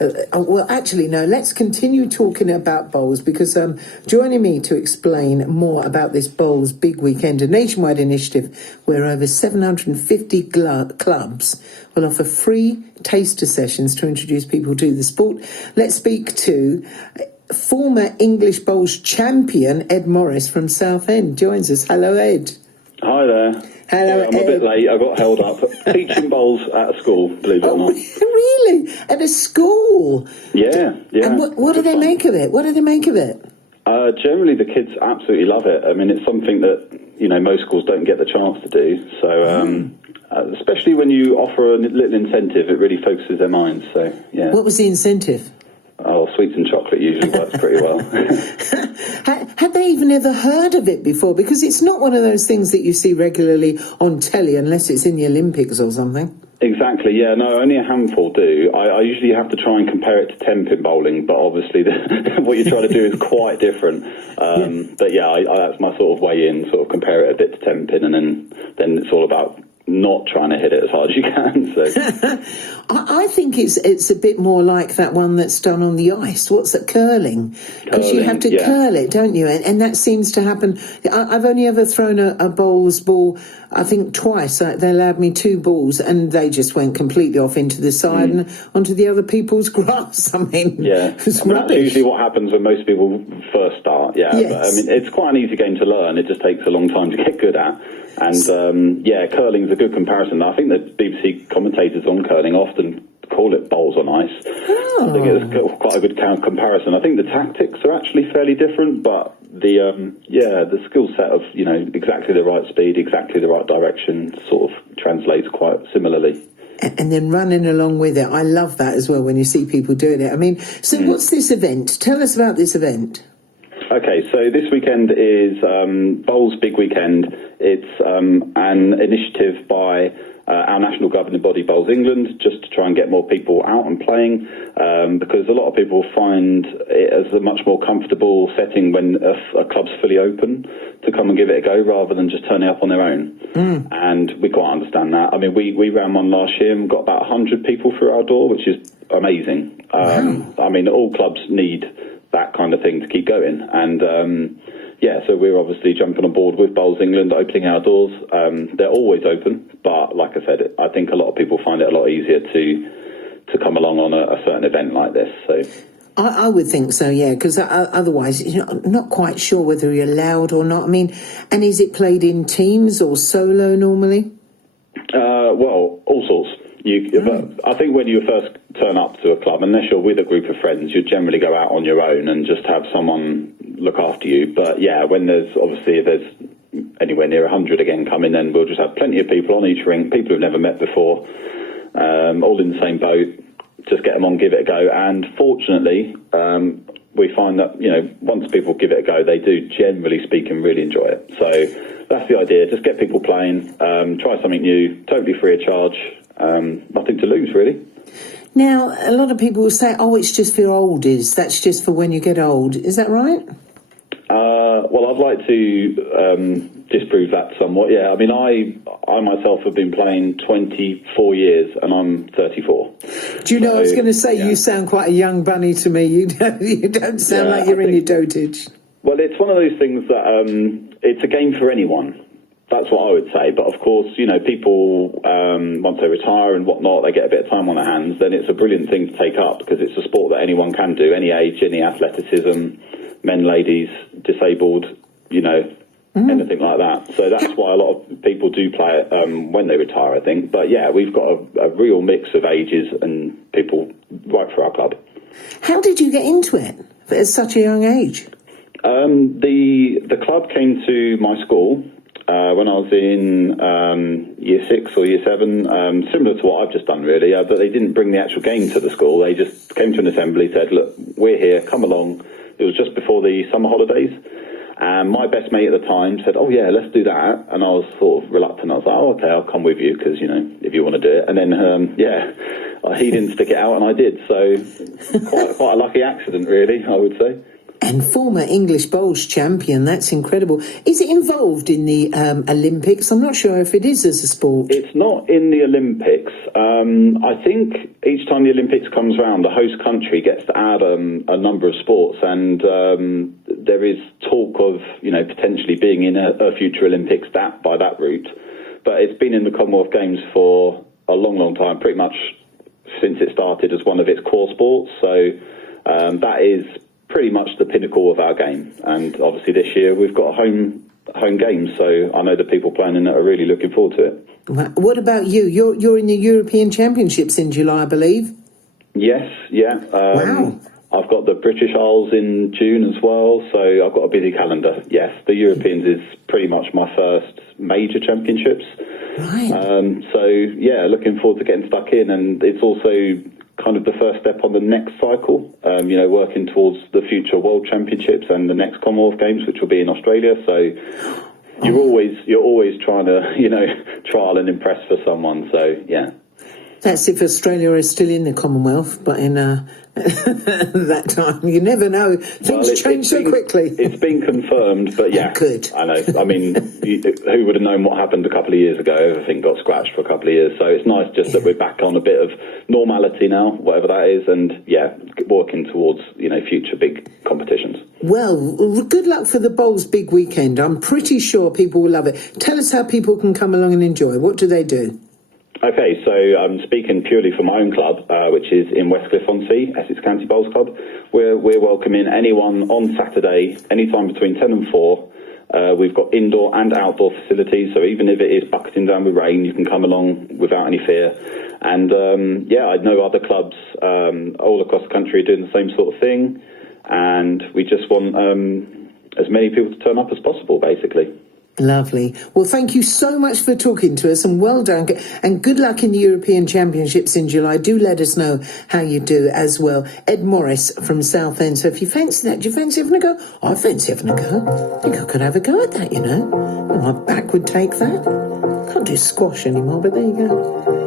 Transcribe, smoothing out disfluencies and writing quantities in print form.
Well, actually, no, let's continue talking about bowls because joining me to explain more about this Bowls Big Weekend, a nationwide initiative where over 750 clubs will offer free taster sessions to introduce people to the sport. Let's speak to former English Bowls champion Ed Morris from Southend. Joins us. Hello, Ed. Hi there. Hello, I'm a bit late. I got held up teaching bowls at a school, believe it or not. Really? At a school? Yeah. And what do they make of it? What do they make of it? Generally, the kids absolutely love it. I mean, it's something that, most schools don't get the chance to do. So, especially when you offer a little incentive, it really focuses their minds. So, yeah. What was the incentive? Oh, sweets and chocolate usually works pretty well. Had they even ever heard of it before? Because it's not one of those things that you see regularly on telly unless it's in the Olympics or something. Exactly, yeah. No, only a handful do. I usually have to try and compare it to 10-pin bowling, but obviously what you're trying to do is quite different. But yeah, that's my sort of way in, sort of compare it a bit to 10-pin, and then it's all about not trying to hit it as hard as you can. So I think it's a bit more like that one that's done on the ice. What's that, curling? Because you have to curl it, don't you? And that seems to happen. I've only ever thrown a bowler's ball, I think twice. They allowed me 2 balls and they just went completely off into the side and onto the other people's grass. I mean, it's rubbish. That's usually what happens when most people first start, But I mean, it's quite an easy game to learn. It just takes a long time to get good at. And curling's a good comparison. I think the BBC commentators on curling often call it bowls on ice. I think it's quite a good comparison. I think the tactics are actually fairly different, but the skill set of exactly the right speed, exactly the right direction sort of translates quite similarly. And then running along with it. I love that as well when you see people doing it. I mean, so what's this event? Tell us about this event. Okay, so this weekend is Bowls Big Weekend. It's an initiative by our national governing body, Bowls England, just to try and get more people out and playing, because a lot of people find it as a much more comfortable setting when a club's fully open to come and give it a go rather than just turning up on their own. And we quite understand that. I mean, we ran one last year and got about 100 people through our door, which is amazing. I mean, all clubs need that kind of thing to keep going. And so we're obviously jumping on board with Bowls England, opening our doors. They're always open, but like I said, I think a lot of people find it a lot easier to come along on a certain event like this. So I would think so, yeah, because otherwise I'm not quite sure whether you're allowed or not. I mean, and is it played in teams or solo normally? Well, all sorts. I think when you first turn up to a club, unless you're with a group of friends, you generally go out on your own and just have someone look after you. But yeah, when there's anywhere near 100 again coming, then we'll just have plenty of people on each rink, people who've never met before, all in the same boat. Just get them on, give it a go. And fortunately, we find that, once people give it a go, they do, generally speaking, really enjoy it. So that's the idea. Just get people playing, try something new, totally free of charge. Nothing to lose, really. Now, a lot of people will say, it's just for oldies. That's just for when you get old. Is that right? Well, I'd like to disprove that somewhat, yeah. I mean, I myself have been playing 24 years and I'm 34. Do you know, I was going to say, you sound quite a young bunny to me. You don't sound like you're in your dotage. Well, it's one of those things that it's a game for anyone. That's what I would say. But of course, people, once they retire and whatnot, they get a bit of time on their hands, then it's a brilliant thing to take up because it's a sport that anyone can do, any age, any athleticism, men, ladies, disabled, anything like that. So that's why a lot of people do play it when they retire, I think. But yeah, we've got a real mix of ages and people right for our club. How did you get into it at such a young age? The club came to my school when I was in year 6 or year 7, similar to what I've just done really, but they didn't bring the actual game to the school. They just came to an assembly, said, look, we're here, come along. It was just before the summer holidays. And my best mate at the time said, oh yeah, let's do that. And I was sort of reluctant. I was like, okay, I'll come with you because, if you want to do it. And then, he didn't stick it out and I did. So quite a lucky accident really, I would say. And former English bowls champion. That's incredible. Is it involved in the Olympics? I'm not sure if it is as a sport. It's not in the Olympics. I think each time the Olympics comes around, the host country gets to add a number of sports, and there is talk of potentially being in a future Olympics by that route. But it's been in the Commonwealth Games for a long, long time, pretty much since it started as one of its core sports. So that is pretty much the pinnacle of our game. And obviously this year we've got a home game, so I know the people playing in it are really looking forward to it. What about you? You're in the European Championships in July, I believe. Yes, yeah. Wow. I've got the British Isles in June as well, so I've got a busy calendar. Yes, the Europeans is pretty much my first major championships. Right. So, yeah, looking forward to getting stuck in, and it's also kind of the first step on the next cycle, working towards the future World Championships and the next Commonwealth Games, which will be in Australia. So you're always trying to, trial and impress for someone. So, yeah. That's if Australia is still in the Commonwealth, but in that time, you never know. Things change so quickly. It's been confirmed, but yeah. Good. I know. I mean, who would have known what happened a couple of years ago? Everything got scratched for a couple of years. So it's nice just that we're back on a bit of normality now, whatever that is, and yeah, working towards, future big competitions. Well, good luck for the Bowls Big Weekend. I'm pretty sure people will love it. Tell us how people can come along and enjoy. What do they do? Okay, so I'm speaking purely for my own club, which is in Westcliff-on-Sea, Essex County Bowls Club. We're welcoming anyone on Saturday, anytime between 10 and 4. We've got indoor and outdoor facilities, so even if it is bucketing down with rain, you can come along without any fear. And I know other clubs all across the country are doing the same sort of thing, and we just want as many people to turn up as possible, basically. Lovely. Well, thank you so much for talking to us, and well done. And good luck in the European Championships in July. Do let us know how you do as well. Ed Morris from Southend. So if you fancy that, do you fancy having a go? I fancy having a go. I think I could have a go at that, My back would take that. Can't do squash anymore, but there you go.